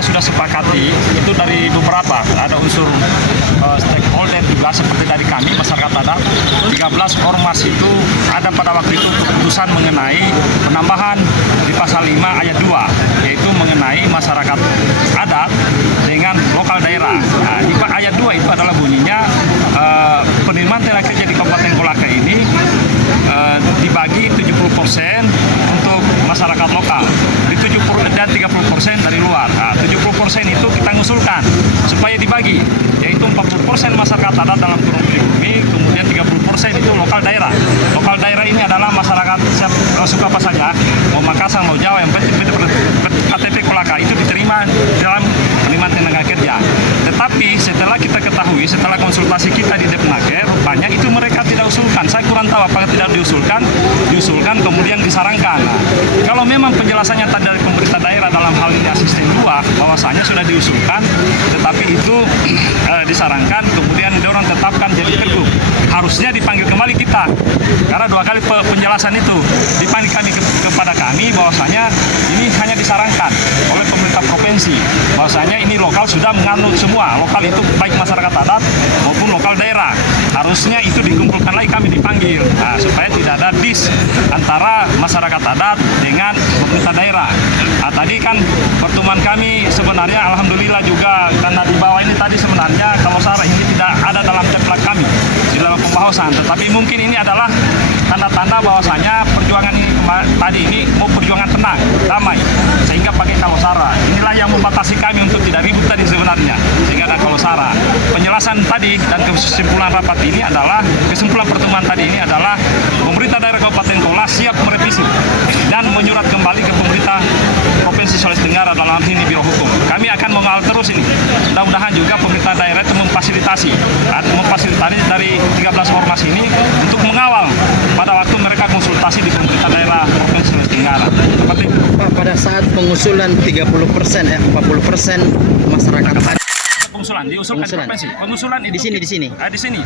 kita sudah sepakati itu dari beberapa, ada unsur stakeholder juga seperti dari kami masyarakat adat. 13 ormas itu ada pada waktu itu keputusan mengenai penambahan di pasal 5 ayat 2, yaitu mengenai masyarakat adat dengan lokal daerah. Nah, di ayat 2 itu adalah bunyinya penerimaan tenaga kerja di Kabupaten Kolaka ini dibagi 70% untuk masyarakat lokal dan 30% dari luar. Nah, 70% itu kita ngusulkan supaya dibagi, yaitu 40% masyarakat adat dalam kurung pribumi, kemudian 30% itu lokal daerah. Lokal daerah ini adalah masyarakat suku apa saja, mau Makassar, mau Jawa, yang penting KTP Kolaka itu diterima dalam penerimaan tenaga kerja. Tetapi setelah kita ketahui, setelah konsultasi kita di Depnaker, rupanya itu mereka tidak usulkan. Saya kurang tahu apakah tidak diusulkan kemudian disarankan. Nah, kalau memang penjelasannya tadi dari pemerintah daerah dalam hal ini asisten 2, bahwasanya sudah diusulkan, tetapi itu disarankan, kemudian dorong tetapkan jadi pergub. Harusnya dipanggil kembali kita, karena 2 kali penjelasan itu dipanggil kepada kami bahwasanya ini hanya disarankan oleh pemerintah provinsi, bahwasanya ini lokal sudah menganut semua, lokal itu baik masyarakat adat maupun lokal daerah. Harusnya itu dikumpulkan lagi, kami dipanggil, supaya tidak ada dis antara masyarakat adat dengan pemerintah daerah. Nah, tadi kan pertemuan kami sebenarnya alhamdulillah juga, karena di bawah ini tadi sebenarnya kalau saran ini tidak ada dalam template kami di dalam pembahasan, tetapi mungkin ini adalah tanda-tanda bahwasanya perjuangan ini tadi ini mau perjuangan tenang, damai, sehingga pakai kalosara. Inilah yang membatasi kami untuk tidak ribut tadi sebenarnya, sehingga ada kalosara. Penjelasan tadi dan kesimpulan rapat ini adalah, kesimpulan pertemuan tadi ini adalah pemerintah daerah Kabupaten Kola siap merevisi dan menyurat kembali ke pemerintah Provinsi Sulawesi Tenggara dalam ini Biro Hukum. Kami akan mengawal terus ini. Mudah-mudahan juga pemerintah daerah itu memfasilitasi dari 13 ormas ini untuk mengawal pada waktu mereka konsultasi di pemerintah daerah Provinsi Sulawesi Tenggara. Seperti itu. Pak, pada saat pengusulan 30% 40% masyarakat diusulkan provinsi. Pengusulan itu di sini. Di sini.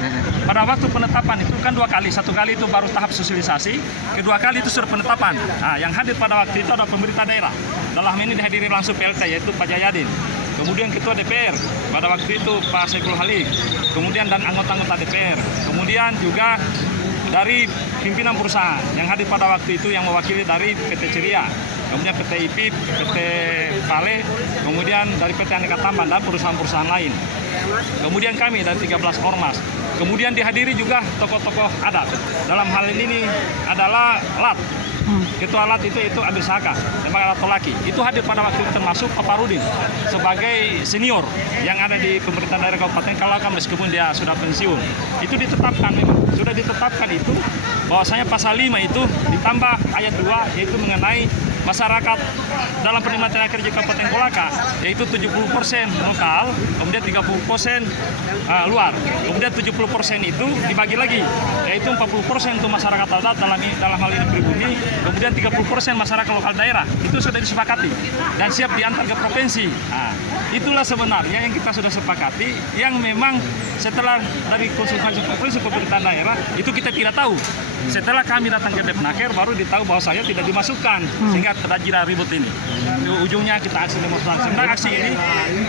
Pada waktu penetapan itu kan 2 kali. 1 kali itu baru tahap sosialisasi, kedua kali itu sudah penetapan. Nah, yang hadir pada waktu itu ada pemerintah daerah. Dalam ini dihadiri langsung PLT, yaitu Pak Jayadin. Kemudian Ketua DPR pada waktu itu Pak Saiful Halik. Kemudian dan anggota-anggota DPR. Kemudian juga dari pimpinan perusahaan yang hadir pada waktu itu yang mewakili dari PT Ceria, kemudian PT IPIP, PT Vale, kemudian dari PT Aneka Tambang dan perusahaan-perusahaan lain. Kemudian kami dari 13 ormas. Kemudian dihadiri juga tokoh-tokoh adat. Dalam hal ini adalah LAT. Ketua LAT itu Amir Saka, sebagai alat laki. Itu hadir pada waktu itu, termasuk Pak Parudin sebagai senior yang ada di pemerintah daerah Kabupaten Kolaka meskipun dia sudah pensiun. Itu ditetapkan, memang sudah ditetapkan itu bahwasanya pasal 5 itu ditambah ayat 2, yaitu mengenai masyarakat dalam penerimaan tenaga kerja Kabupaten Kolaka, yaitu 70% lokal, kemudian 30% luar. Kemudian 70% itu dibagi lagi, yaitu 40% untuk masyarakat adat dalam hal ini pribumi, kemudian 30% masyarakat lokal daerah. Itu sudah disepakati dan siap diantar ke provinsi. Nah, itulah sebenarnya yang kita sudah sepakati, yang memang setelah dari konsultasi provinsi pemerintah daerah itu kita tidak tahu. Setelah kami datang ke Depnaker baru ditahu bahwa saya tidak dimasukkan, sehingga terjadi ribut ini. Ujungnya kita aksi demonstrasi. Sebenarnya aksi ini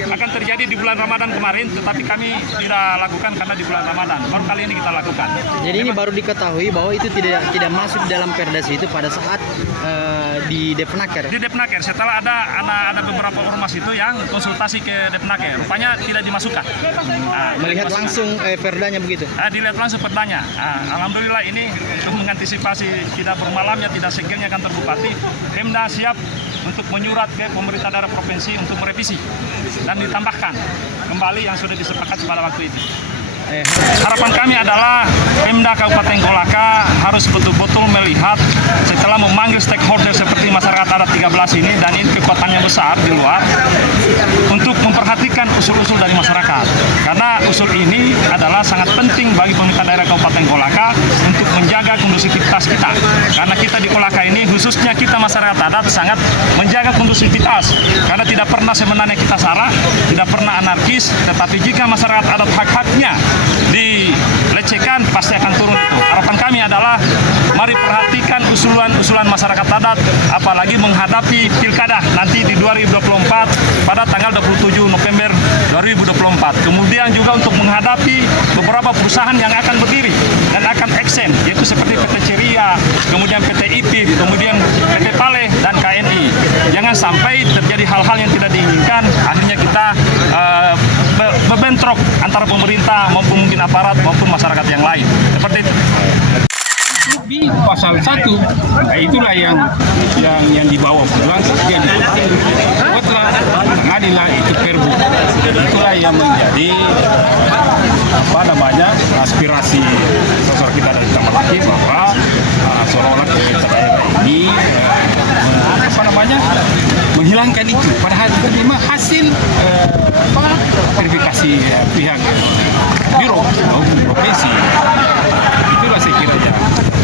akan terjadi di bulan Ramadan kemarin, tetapi kami tidak lakukan karena di bulan Ramadan. Baru kali ini kita lakukan. Jadi ini baru diketahui bahwa itu tidak masuk dalam Perdas itu pada saat di Depnaker. Di Depnaker setelah ada beberapa ormas itu yang konsultasi ke Depnaker, rupanya tidak dimasukkan. Melihat langsung perdanya begitu. Dilihat langsung perdanya. Alhamdulillah ini untuk mengantisipasi tidak bermalamnya, tidak sengkelnya kantor bupati, Pemda siap untuk menyurat ke pemerintah daerah provinsi untuk merevisi dan ditambahkan kembali yang sudah disepakati pada waktu itu. Harapan kami adalah Pemda Kabupaten Kolaka harus betul-betul melihat setelah memanggil stakeholder seperti masyarakat adat 13 ini, dan ini kekuatannya besar di luar, untuk memperhatikan usul-usul dari masyarakat. Karena usul ini adalah sangat penting bagi pemerintah daerah Kabupaten Kolaka untuk menjaga kondusivitas kita. Karena kita di Kolaka ini, khususnya kita masyarakat adat, sangat menjaga kondusivitas. Karena tidak pernah sebenarnya kita sara, tidak pernah anarkis, tetapi jika masyarakat adat hak-haknya dilecehkan pasti akan turun itu. Harapan kami adalah mari perhatikan mendengarkan usulan masyarakat adat, apalagi menghadapi pilkada nanti di 2024 pada tanggal 27 November 2024. Kemudian juga untuk menghadapi beberapa perusahaan yang akan berdiri dan akan eksen, yaitu seperti PT Ceria, kemudian PT IPIP, kemudian PT Pale, dan KNI. Jangan sampai terjadi hal-hal yang tidak diinginkan, akhirnya kita berbentrok antara pemerintah maupun mungkin aparat maupun masyarakat yang lain. Seperti itu. Di pasal 1, itulah yang dibawa pulang, kemudian buatlah pengadilan itu perbu. Itulah yang menjadi aspirasi sosok kita dari Tamalaki, bahwa seolah-olah pemerintah daerah ini menghilangkan itu. Padahal itu memang hasil verifikasi pihak biro maupun provinsi. Itulah saya kira yang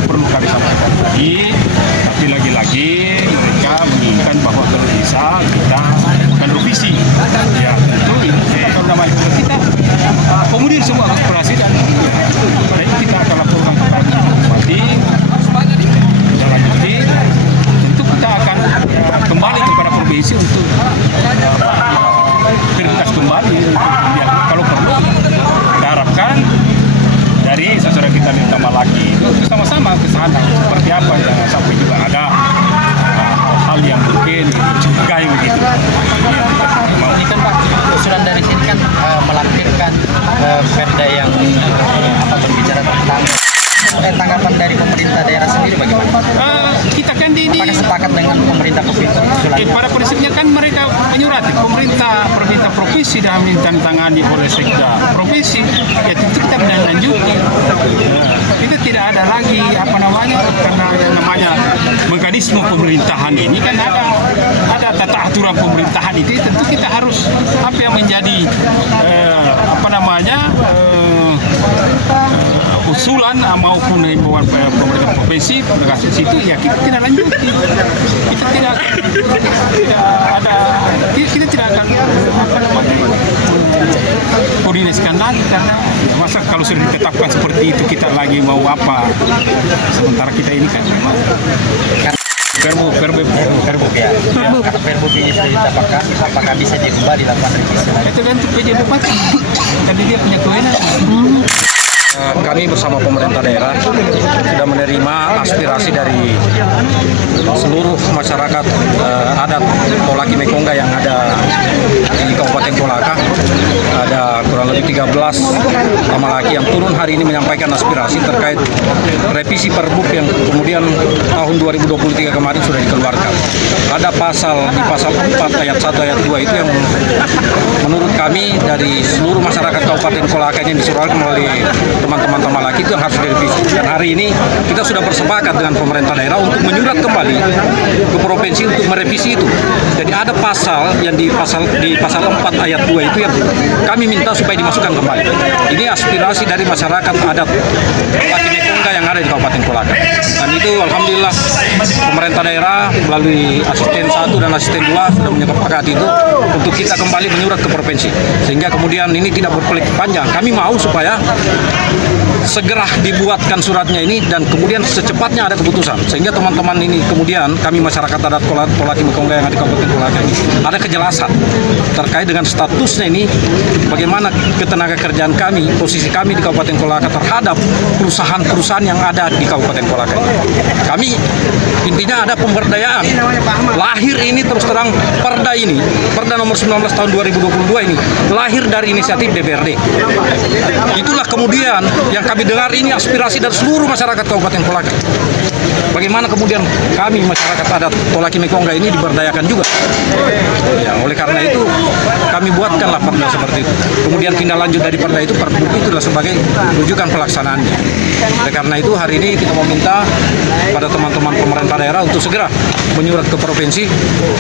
perlu kami sampaikan tadi. Tapi lagi-lagi mereka menginginkan bahwa kalau bisa kita akan revisi. Ya tentu kalau nama kita akomodir semua aspirasi, dan kita akan laporkan kepada Bupati, kita lanjuti. Tentu kita akan kembali kepada provinsi untuk verifikasi kembali. Kalau perlu, kita harapkan dari saudara kita di Tamalaki itu sama-sama ke sana, seperti apa, jangan sampai juga ada hal-hal yang mungkin dicurigai begitu. Ini kan Pak, usulan dari sini kan melampirkan perda yang berbicara tentang tanggapan dari pemerintah daerah sendiri bagaimana? Kita kan apakah sepakat dengan pemerintah provinsi? Pada prinsipnya kan mereka menyurati pemerintah provinsi dan minta tangani oleh sekda provinsi, ya tentu kita menindaklanjuti. Kita tidak ada lagi karena yang namanya mekanisme pemerintahan ini kan ada tata aturan pemerintahan itu, tentu kita harus apa yang menjadi usulan maupun himbauan pemerintah provinsi pada kasus itu, ya kita tidak lanjuti. Kita tidak akan koordinasikan lagi, karena masa kalau sudah ditetapkan seperti itu kita lagi mau apa, sementara kita ini kan memang Perbu ya. Kata perbu ini sudah ditetapkan, apakah bisa diubah dilakukan revisi? Itu kan untuk PJ Bupati, tadi dia punya kewenangan. Kami bersama pemerintah daerah sudah menerima aspirasi dari seluruh masyarakat adat Polaki Mekongga yang ada di Kabupaten Kolaka. Ada kurang lebih 13 Tamalaki yang turun hari ini menyampaikan aspirasi terkait revisi Perbuk yang kemudian tahun 2023 kemarin sudah dikeluarkan. Ada di pasal 4 ayat 1 ayat 2 itu yang menurut kami dari seluruh masyarakat Kabupaten Kolaka yang disuruhkan melalui teman-teman Tamalaki itu yang harus direvisi. Dan hari ini kita sudah bersepakat dengan pemerintah daerah untuk menyurat kembali ke provinsi untuk merevisi itu. Jadi ada pasal yang di pasal 4 ayat 2 itu yang kami minta supaya dimasukkan kembali. Ini aspirasi dari masyarakat adat Polaki Mekongga yang ada di Kabupaten Kolaka. Dan itu alhamdulillah pemerintah daerah melalui asisten 1 dan asisten 2 sudah menyepakati itu untuk kita kembali menyurat ke provinsi. Sehingga kemudian ini tidak berpelik panjang. Kami mau supaya segera dibuatkan suratnya ini dan kemudian secepatnya ada keputusan, sehingga teman-teman ini kemudian kami masyarakat adat Polaki Mekongga yang ada di Kabupaten Kolaka ini ada kejelasan terkait dengan statusnya ini, bagaimana ketenaga kerjaan kami, posisi kami di Kabupaten Kolaka terhadap perusahaan-perusahaan yang ada di Kabupaten Kolaka ini. Kami intinya ada pemberdayaan. Lahir ini terus terang Perda nomor 19 tahun 2022 ini lahir dari inisiatif DPRD. Itulah kemudian yang kami dengar ini aspirasi dari seluruh masyarakat Kabupaten Kolaka. Bagaimana kemudian kami masyarakat adat Polaki Mekongga ini diberdayakan juga. Ya, oleh karena itu kami buatkanlah perda seperti itu. Kemudian tindak lanjut dari perda itu itulah sebagai rujukan pelaksanaannya. Oleh karena itu hari ini kita mau minta pada teman-teman pemerintah daerah untuk segera menyurat ke provinsi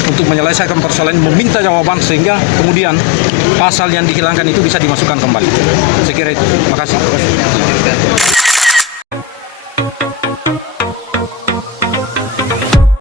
untuk menyelesaikan persoalan, meminta jawaban sehingga kemudian pasal yang dihilangkan itu bisa dimasukkan kembali. Saya kira itu. Terima kasih.